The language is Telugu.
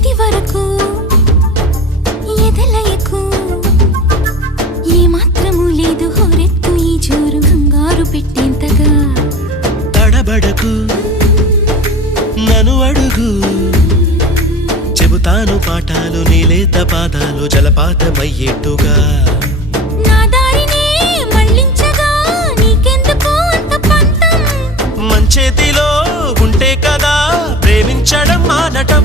ఇది వరకు ఎదలయకు ఏ మాత్రము లేదు హోరెత్తు ఈ జోరు కంగారు పెట్టేంతగా తడబడకు నన్ను అడుగు చెబుతాను పాఠాలు నీలేత పాదాలు జలపాతమయ్యేట్టుగా నా దారినే మళ్ళించగా నీకెందుకు అంత పంతం మంచేతిలో ఉంటే కదా ప్రేమించడం మానటం